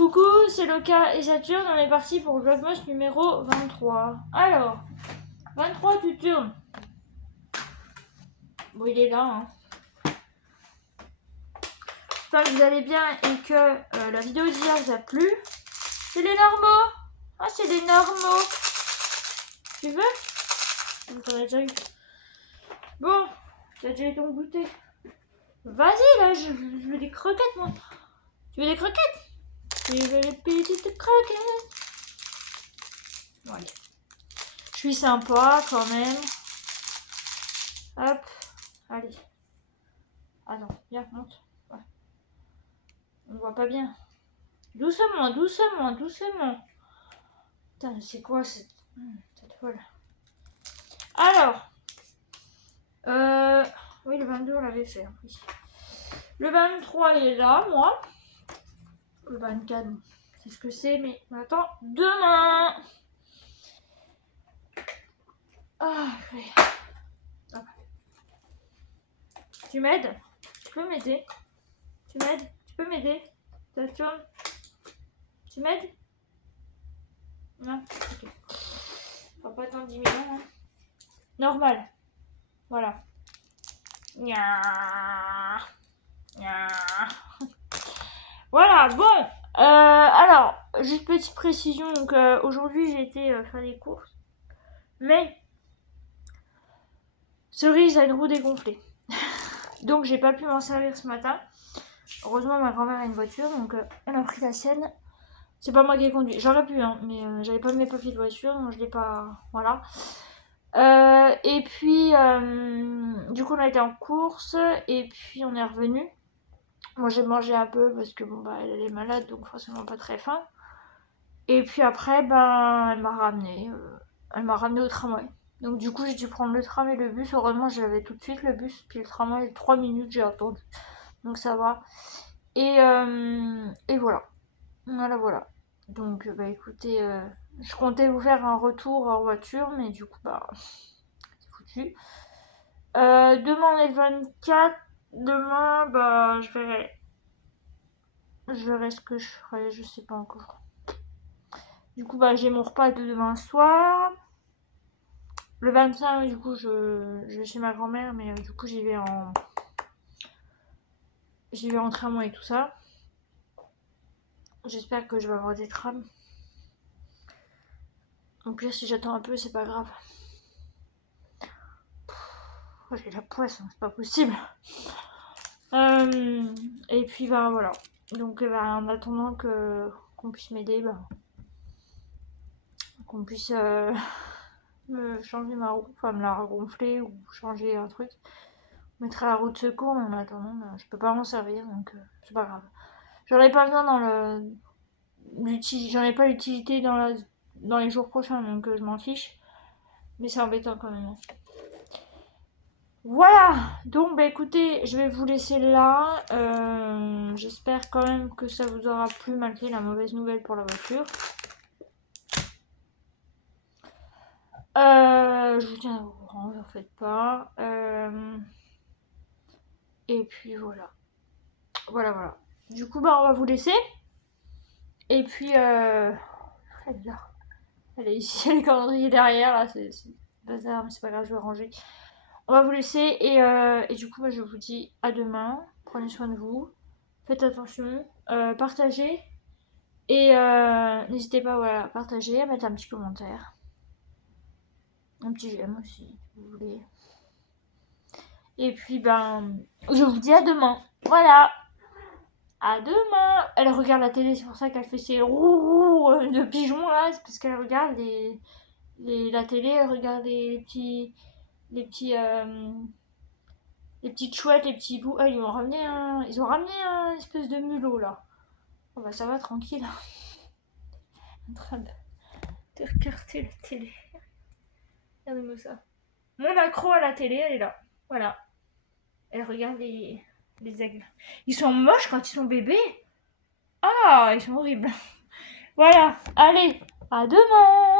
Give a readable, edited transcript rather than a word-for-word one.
Coucou, c'est Loka et Saturne, on est parti pour Vlogmas numéro 23. Alors, 23 tu tournes. Bon, il est là, hein. J'espère que vous allez bien et que la vidéo d'hier vous a plu. C'est les normaux. Ah, c'est les normaux. Tu veux? T'en as déjà eu. Bon, t'as déjà eu ton goûter. Vas-y, là, je veux des croquettes, moi. Tu veux des croquettes? Tu veux les petites croquettes? Ouais. Je suis sympa, quand même. Hop. Allez. Attends, viens, monte. Ouais. On voit pas bien. Doucement, doucement, doucement. Putain, c'est quoi cette folle? Alors. Oui, le 22, on l'avait fait. Oui. Le 23, il est là, moi. Le 24, c'est ce que c'est, mais attends, demain. Ah, oui. Ah. Tu m'aides? Tu peux m'aider? Tu m'aides? Tu peux m'aider? Ça tourne? Tu m'aides? Non? Ok. On va pas attendre 10 minutes. Hein. Normal. Voilà. Voilà, bon. Alors, juste petite précision. Donc, aujourd'hui, j'ai été faire des courses. Mais, Cerise a une roue dégonflée. Donc, j'ai pas pu m'en servir ce matin. Heureusement, ma grand-mère a une voiture. Donc, elle a pris la sienne. C'est pas moi qui ai conduit. J'aurais pu, hein. Mais j'avais pas mes papiers de voiture. Donc, je l'ai pas... Voilà. Et puis, du coup, on a été en course. Et puis, on est revenu. Moi j'ai mangé un peu parce que bon bah elle est malade donc forcément pas très faim. Et puis après ben elle m'a ramené au tramway. Donc du coup j'ai dû prendre le tram et le bus. Heureusement j'avais tout de suite le bus puis le tramway 3 minutes j'ai attendu. Donc ça va. Et voilà. Voilà. Donc bah écoutez, je comptais vous faire un retour en voiture mais du coup bah c'est foutu. Demain on est le 24. Demain bah je verrai ce que je ferai, je sais pas encore. Du coup, bah, j'ai mon repas de demain soir. Le 25, du coup, je vais chez ma grand-mère, mais du coup, j'y vais en tramway et tout ça. J'espère que je vais avoir des trams. Au pire, si j'attends un peu, c'est pas grave. J'ai la poisse, hein, c'est pas possible. Et puis, bah, voilà. Donc, bah, en attendant qu'on puisse m'aider, bah, qu'on puisse me changer ma roue, enfin me la gonfler ou changer un truc. Mettre à la roue de secours, mais en attendant, je peux pas m'en servir, donc c'est pas grave. J'en ai pas besoin j'en ai pas l'utilité dans les jours prochains, donc je m'en fiche. Mais c'est embêtant quand même. Voilà, donc bah écoutez, je vais vous laisser là. J'espère quand même que ça vous aura plu malgré la mauvaise nouvelle pour la voiture. Je vous tiens au courant, ne vous en faites pas. Et puis voilà. Voilà. Du coup, bah on va vous laisser. Et puis, elle est là. Elle est ici, elle est calendrier derrière, là, c'est bazar, mais c'est pas grave, je vais ranger. On va vous laisser, et du coup, bah, je vous dis à demain. Prenez soin de vous. Faites attention. Partagez. Et n'hésitez pas voilà, à partager, à mettre un petit commentaire. Un petit j'aime aussi, si vous voulez. Et puis, ben, je vous dis à demain. Voilà. À demain. Elle regarde la télé, c'est pour ça qu'elle fait ses roux de pigeons là. C'est parce qu'elle regarde la télé, elle regarde les petites chouettes, les petits bouts. Ah, ils ont ramené un espèce de mulot là. Oh bah ça va tranquille. En train de regarder la télé. Regardez-moi ça. Mon accro à la télé, elle est là. Voilà. Elle regarde les aigles. Ils sont moches quand ils sont bébés. Ah, ils sont horribles. Voilà, allez, à demain.